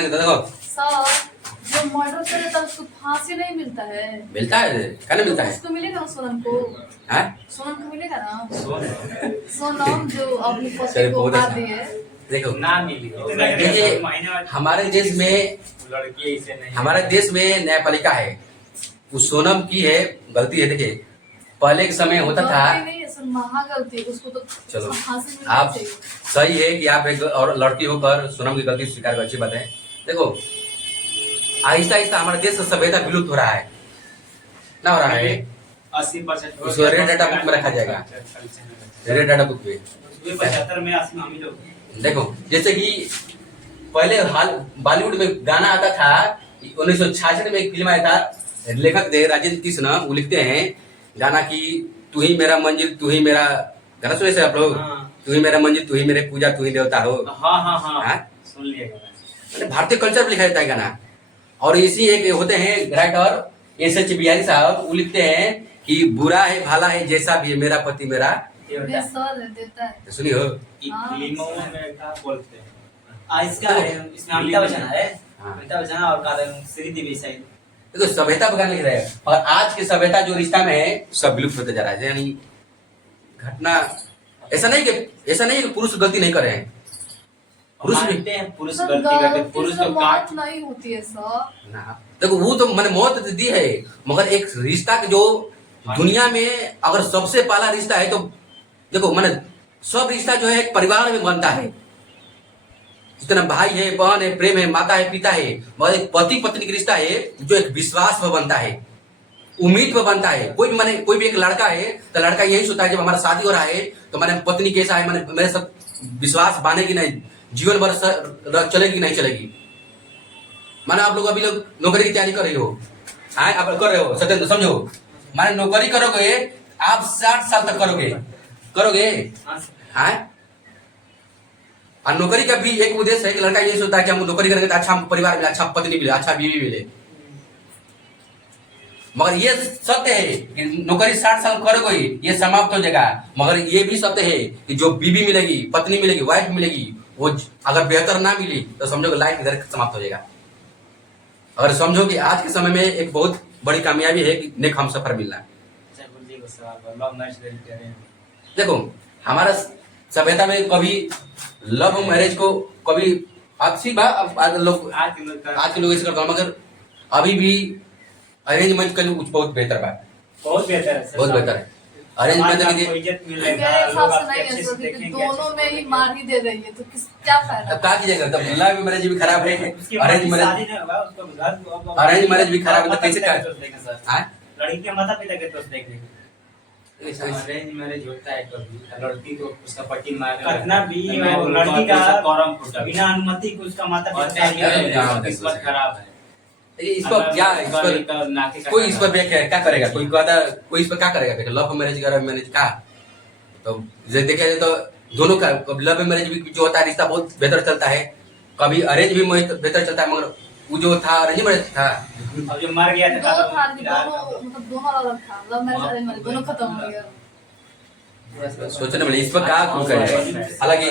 नहीं होता। देखो सर, जो मर्डर करे तब उसको फांसी नहीं मिलता है। मिलता है, क्या नहीं मिलता है? उसको मिलेगा ना सोनम को। हैं? सोनम को मिलेगा ना। सोनम जो अपनी पति चलो, को बहुत मार अच्छा। दी है। देखो ना मिली देखिए, हमारे देश में लड़की ऐसे नहीं, हमारे देश में न्यायपालिका है, उस सोनम की है गलती है। देखिए पहले के समय होता था, गलती नहीं है सर, महा गलती है, उसको तो चलो फांसी मिलनी आप चाहिए। सही है कि आप एक और लड़की होकर सोनम की गलती स्वीकार कर, अच्छी बात है। देखो आहिस्ता आहिस्ता हमारे देश का सभ्यता विलुप्त हो रहा है ना, हो रहा है। 80% उसको रेड डाटा बुक में रखा जाएगा, रेड डाटा बुक में। 75 में 80 हम ही लोग। देखो जैसे कि पहले हाल बॉलीवुड में गाना आता था, 1966 में एक फिल्म आया था, लेखक थे राजेंद्र कृष्ण, वो लिखते हैं गाना की तू ही मेरा मंजिल तू ही मेरा, गाना सुने से आप लोग? तू ही मेरा मंजिल तू ही मेरे पूजा तू ही देवता हो। हाँ सुन लिया। भारतीय कल्चर में लिखा जाता है गाना। और इसी एक होते हैं राइटर एस.एच. बिहारी साहब, वो लिखते हैं कि बुरा है भला है जैसा भी है मेरा पति मेरा ये सर देता है। तो सुनियो। फिल्मों में क्या बोलते हैं? इसका इसमें अमिताभ बच्चन है, हाँ। अमिताभ बच्चन और कारण श्रीदेवी शायद। देखो सभ्यता बगान लिख रहे हैं, और आज की सभ्यता जो रिश्ता में है सब विलुप्त होते जा रहा है। यानी घटना ऐसा नहीं कि पुरुष गलती नहीं कर रहे हैं, पुरुष भी मानते हैं पुरुष सर, गलती करते, गलती पुरुष से को मौत काट नहीं होती है सर। ना। देखो वो तो मैंने मौत तो दी है, मगर एक रिश्ता के जो दुनिया में अगर सबसे पहला रिश्ता है तो देखो मैंने सब रिश्ता जो है एक परिवार में बनता है, जितना भाई है बहन है प्रेम है माता है पिता है, मगर एक पति पत्नी का रिश्ता है जो एक विश्वास पर बनता है, उम्मीद पर बनता है। कोई भी एक लड़का है तो लड़का यही सोचता है जब हमारा शादी हो रहा है तो मैंने पत्नी कैसा है, मैंने मेरे साथ विश्वास बांधेगी नहीं, जीवन भर चलेगी नहीं चलेगी। माना आप लोग अभी लोग नौकरी की तैयारी कर रही हो, आप कर रहे हो सत्येंद्र, समझो माने नौकरी करोगे आप 60 साल तक करोगे हाँ। और नौकरी का भी एक उद्देश्य है कि लड़का ये सोचता है कि हम नौकरी करेंगे तो अच्छा परिवार मिले, अच्छा पत्नी मिले, अच्छा बीवी मिले। मगर ये सत्य है कि नौकरी 60 साल करोगे ये समाप्त हो जाएगा, मगर ये भी सत्य है कि जो बीवी मिलेगी, पत्नी मिलेगी, वाइफ मिलेगी, वो अगर बेहतर ना मिली तो समझो लाइफ इधर समाप्त हो जाएगा। अगर समझो कि आज के समय में एक बहुत बड़ी कामयाबी है कि नेक हमसफर मिलना। देखो हमारा सभ्यता में कभी लव मैरिज को कभी आपसी बात आज के लोग ऐसे करते हैं, मगर अभी भी अरेंज मैरिज का बहुत बेहतर बात, बहुत बेहतर है, बहुत बेहतर है। अरेंज मैरिज के लिए इज्जत मेरे मिलेगा, हिसाब लोग से नहीं आपके है अच्छे सर, से क्योंकि देखेंगे, दोनों में ही मार ही दे रही है, तो क्या फायदा। अब क्या कीजिएगा, तब लव मैरिज भी खराब है, उसकी अरेंज शादी मैरिज नहीं होगा, उसको घर अरेंज मैरिज भी खराब है, तो कैसे क्या क्या हाँ? लड़की के माता पिता के तो देख लेंगे। अरेंज मैरिज होता है कभी लड़की को उसका पति मार कितना भी लड़की का बिना अनुमति को उसका माता पिता किस्मत खराब है। इस पर क्या, इस पर कोई इस पर क्या करेगा, कोई इस पर क्या करेगा? लव मैरिज अरेंज मैरिज का तो देखा जाए तो दोनों का लव मैरिज भी जो होता है रिश्ता बहुत बेहतर चलता है, कभी अरेंज भी बेहतर चलता है, मगर वो जो था अरेंज मैरिज था, अब जो मर गया था दोनों अलग था, लव मैरिज अरेंज मैरिज दोनों खत्म हो गया। सोचने में इस पर क्या क्यों करें। हालांकि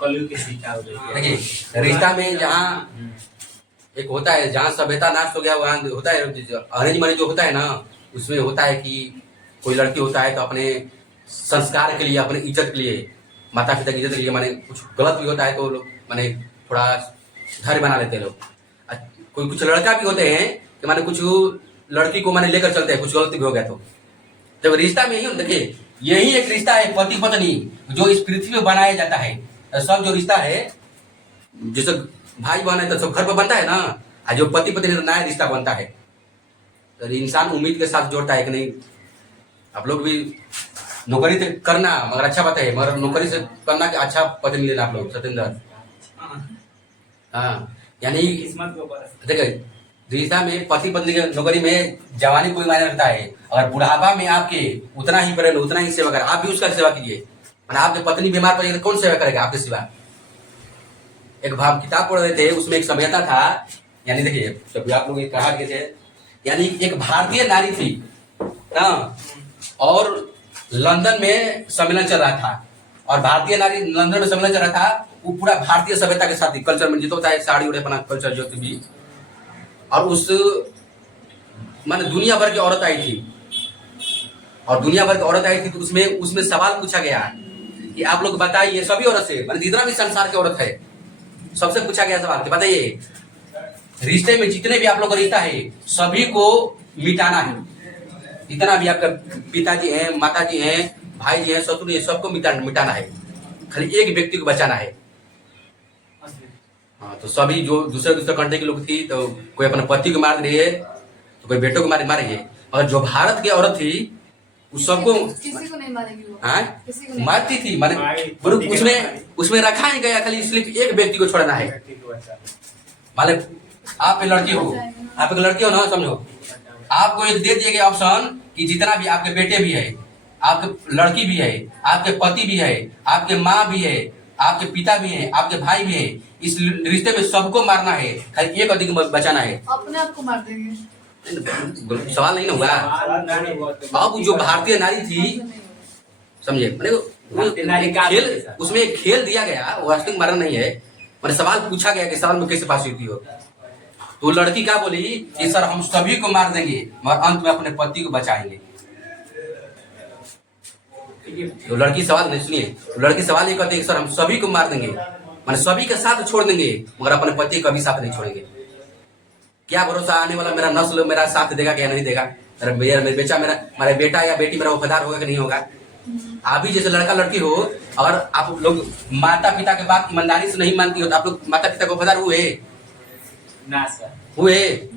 कलयुग की शिक्षा हो गई। देखिए रिश्ता में जहाँ एक होता है जहाँ सभ्यता नाश हो गया वहाँ होता है अरेंज मैरिज जो होता है ना, उसमें होता है कि कोई लड़की होता है तो अपने संस्कार के लिए, अपने इज्जत के लिए, माता पिता की इज्जत के लिए माने कुछ गलत भी होता है तो लोग माने थोड़ा धैर्य बना लेते हैं लोग। कोई कुछ लड़का भी होते हैं कि माने कुछ लड़की को माने लेकर चलते हैं, कुछ गलती भी हो गया तो जब रिश्ता में ही देखिए यही एक रिश्ता है पति पत्नी जो इस पृथ्वी में बनाया जाता है। सब जो रिश्ता है जैसे भाई बहन है तो सब घर पर बनता है ना, और जो पति पत्नी नया रिश्ता बनता है तो इंसान उम्मीद के साथ जोड़ता है कि नहीं आप लोग भी नौकरी तो करना, मगर अच्छा बात है, मगर नौकरी से करना कि अच्छा पत्नी लेना आप लोग सत्येंद्र। हाँ यानी किस्मत को देखिए रिश्ता में पति पत्नी के नौकरी में जवानी कोई मायने रखता है, अगर बुढ़ापा में आपके उतना ही प्रेम उतना ही सेवा करें, आप भी उसका सेवा कीजिए। आपके पत्नी बीमार पड़ेगी तो कौन सेवा करेगा आपके सिवा। एक भाव किताब पढ़ रहे थे, उसमें एक सभ्यता था, यानी देखिए जब आप लोग कहा गए थे, यानी एक भारतीय नारी थी ना, और लंदन में सम्मेलन चल रहा था, और भारतीय नारी लंदन में सम्मेलन चल रहा था, वो पूरा भारतीय सभ्यता के साथ ही कल्चर में जितना होता है साड़ी उड़े अपना कल्चर जो भी, और उस माने दुनिया भर की औरत आई थी, और दुनिया भर की औरत आई थी तो उसमें सवाल पूछा गया कि आप लोग बताइए, सभी औरत से माने जितना भी संसार की औरत है सबसे पूछा गया सवाल कि बताइए रिश्ते में जितने भी आप लोग का रिश्ता है सभी को मिटाना है, जितना भी आपका पिताजी हैं, माताजी हैं, भाई जी हैं, ससुर जी हैं, सबको मिटाना है, खाली एक व्यक्ति को बचाना है। हाँ, तो सभी जो दूसरे कंट्री के लोग थी तो कोई अपने पति को मार रही है तो कोई बेटों को मार रही है, और जो भारत की औरत थी उस सबको किसी को नहीं मारेगी वो, हाँ किसी को नहीं मारती थी, माने उसमें रखा ही गया, खाली सिर्फ एक व्यक्ति को छोड़ना है। माने आप एक लड़की हो, आप एक लड़की हो ना, समझो आपको एक दे दिया गया ऑप्शन कि जितना भी आपके बेटे भी है, आपके लड़की भी है, आपके पति भी है, आपके माँ भी है, आपके पिता भी है, आपके भाई भी है, इस रिश्ते में सबको मारना है, खाली एक अधिक बचाना है। अपने आप को मार देंगे, सवाल नहीं ना होगा। अब जो भारतीय नारी थी, समझे, खेल उसमें एक खेल दिया गया, वो वास्तविक मरण नहीं है, मैंने सवाल पूछा गया कि सवाल में कैसे पास हुई हो, तो लड़की क्या बोली कि सर हम सभी को मार देंगे मगर अंत में अपने पति को बचाएंगे। तो लड़की सवाल नहीं, सुनिए, लड़की सवाल ये कहती है कि सर हम सभी को मार देंगे, मैंने सभी के साथ छोड़ देंगे मगर अपने पति को कभी साथ नहीं छोड़ेंगे। क्या भरोसा आने वाला मेरा नस्ल मेरा साथ देगा क्या नहीं देगा, मेरा बेटा या बेटी मेरा वफादार होगा कि नहीं होगा। आप भी जैसे लड़का लड़की हो, अगर आप लोग माता पिता के बात ईमानदारी से नहीं मानती हो तो आप लोग माता पिता को वफादार हुए ना सर, हुए,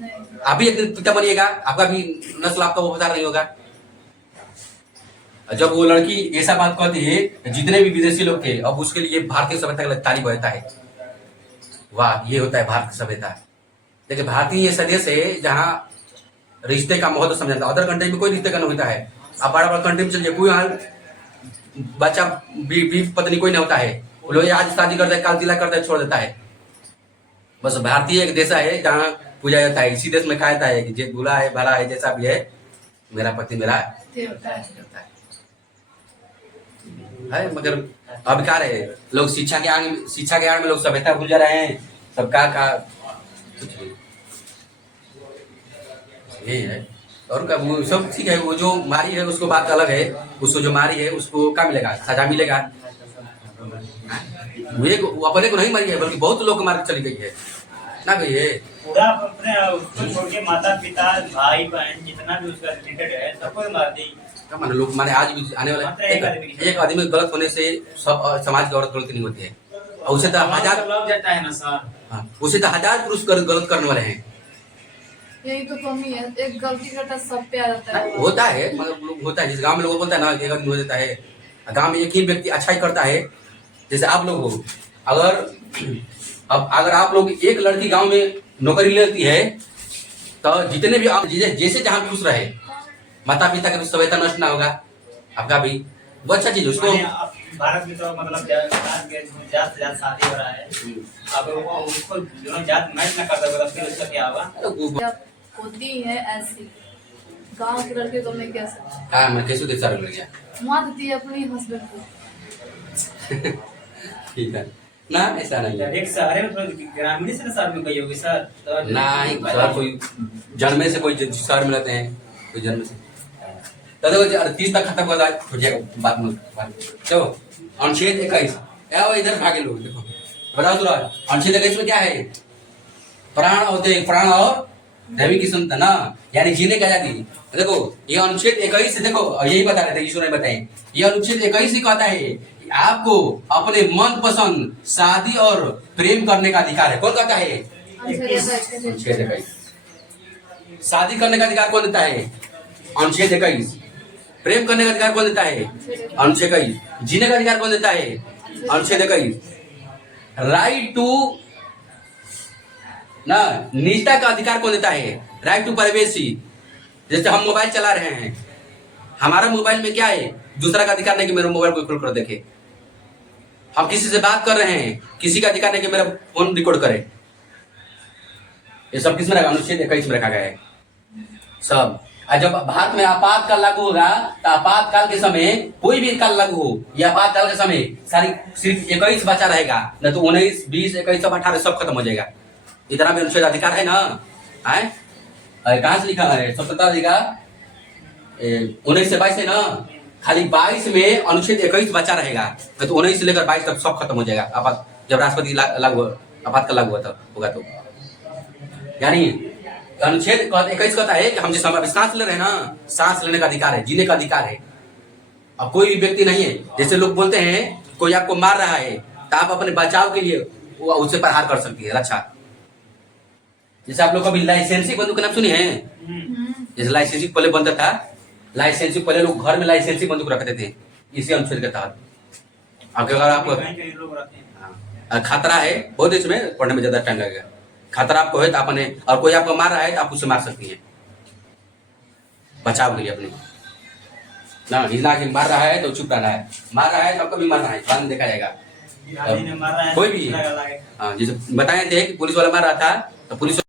आप भी एक दिन पिता बनिएगा, आपका भी नस्ल आपका वफादार नहीं होगा। जब वो लड़की ऐसा बात कहती है, जितने भी विदेशी लोग थे, अब उसके लिए भारतीय सभ्यता का ताली बजता है, वाह ये होता है भारतीय सभ्यता। देखिए भारतीय ये देश है जहाँ रिश्ते का महत्व समझाता है, अदर कंट्री में कोई रिश्ते का नहीं होता है। आप बड़ा बड़ा कंट्री में चलिए, कोई यहाँ बच्चा बीवी पत्नी कोई नहीं होता है, वो लोग आज शादी करता है कल तिलक करता है छोड़ देता है। बस भारतीय एक देश है जहाँ पूजा जाता है, इसी देश में कहा जाता है कि जे बुरा है भला है जैसा भी है मेरा पति मेरा है। मगर अब क्या रहे लोग शिक्षा के आड़ में लोग सभ्यता भूल जा रहे हैं, सबका कुछ यही है। और का वो सब ठीक है, वो जो मारी है उसको बात अलग है, उसको जो मारी है उसको क्या मिलेगा, सजा मिलेगा। वो अपने को नहीं मारी है बल्कि बहुत लोग को मार के चली गई है ना गई है, पूरा अपने उसको छोड़ के माता पिता भाई बहन जितना भी उसका रिलेटेड है सबको मार दी। माने लोग माने आज भी आने वाले एक आदमी गलत होने से सब समाज की औरत गलती नहीं होती है, और उसे तो हजार लग जाता है ना सर। हाँ, उसे तो हजार पुरुष गलत करने वाले हैं। यही तो कमी है, एक गलती करता सब पे आ जाता है। होता है मतलब लोग होता है, जिस गांव में लोगों बोलता है ना एक आदमी हो जाता है, गांव में एक ही व्यक्ति अच्छा ही करता है। जैसे आप लोग हो, अगर आप लोग एक लड़की गांव में नौकरी लेती है तो जितने भी जैसे जहाँ खुश रहे, माता पिता का भी सभ्यता नष्ट ना होगा, आपका भी वो अच्छा चीज उसको। भारत में तो मतलब जात से ज्यादा शादी हो रहा है, अब उसको दोनों जात मैच ना कर सके फिर उसका क्या होगा। होती है ऐसी गांव के लड़के को मैं कैसे हाँ मैं कैसे देख सारे लड़कियां मार देती है अपनी हस्बैंड को। ठीक है ना, ऐसा नहीं है। एक शहर में थोड़ा ग्रामीण से शहर में गई होगी सर तो नहीं सर, कोई जन्मे से कोई शहर में रहते हैं, कोई जन्म से तो देखो 30 तक खत्म हो जाए बात में। चलो अनुच्छेद 21 इधर भागे लोग, देखो बताओ तुरा अनुच्छेद 21 में क्या है, प्राण होते हैं, प्राण और दैविक की संतान ना, यानी जीने की आजादी। देखो ये अनुच्छेद 21 से देखो यही बता रहे थे, ईश्वर ने बताए, ये अनुच्छेद 21 ही कहता है कि आपको अपने मन पसंद शादी और प्रेम करने का अधिकार है। कौन कहता है? अनुच्छेद 21। शादी करने का अधिकार कौन देता है? अनुच्छेद 21। प्रेम करने का अधिकार कौन देता है? अनुच्छेद 21। जीने का अधिकार कौन देता है? अनुच्छेद 21। राइट टू ना निजता का अधिकार कौन देता है? Right to privacy. जैसे हम मोबाइल चला रहे हैं, हमारा मोबाइल में क्या है? दूसरा का अधिकार नहीं कि मेरा मोबाइल कोई खोल कर देखे। हम किसी से बात कर रहे हैं, किसी का अधिकार नहीं कि मेरा फोन रिकॉर्ड करे। ये सब किसमें रखा? अनुच्छेद 21 में रखा गया है सब। और जब भारत में आपातकाल लागू होगा तो आपातकाल के समय कोई भी काल लागू हो, या आपातकाल के समय सारी सिर्फ 21 बचा रहेगा, न तो 19, 20, 21, 18 सब खत्म हो जाएगा। इतना भी अनुच्छेद अधिकार है ना, है कहाँ से लिखा है? स्वतंत्रता अधिकार 19 से 22 है ना, खाली 22 में अनुच्छेद 21 बचा रहेगा, न तो 19 से लेकर 22 तक सब खत्म हो जाएगा। जब राष्ट्रपति लागू आपातकाल लागू होगा तो यानी अनुच्छेद 21 कहता है कि हम जिस समय सांस ले रहे हैं ना, सांस लेने का अधिकार है, जीने का अधिकार है। अब कोई भी व्यक्ति नहीं है, जैसे लोग बोलते हैं कोई आपको मार रहा है तो आप अपने बचाव के लिए उससे प्रहार कर सकती है, रक्षा। जैसे आप लोग कभी लाइसेंसी बंदूक का नाम सुनी है? जैसे लाइसेंसी पहले बनता था, लाइसेंसी पहले लोग घर में लाइसेंसी बंदूक रखते थे इसी अनुच्छेद के तहत। अगर आप खतरा है बहुत, इसमें पढ़ने में ज्यादा टाइम लगेगा। खतरा आपको है तो आपने, और कोई आपको मार रहा है तो आप उससे मार सकती हैं बचाव के लिए अपने ना। इतना कि मार रहा है तो चुप रहना है, मार रहा है तो आपको भी मारना है, बाद में देखा जाएगा। कोई भी हाँ, जैसे बताए थे कि पुलिस वाला मार रहा था तो पुलिस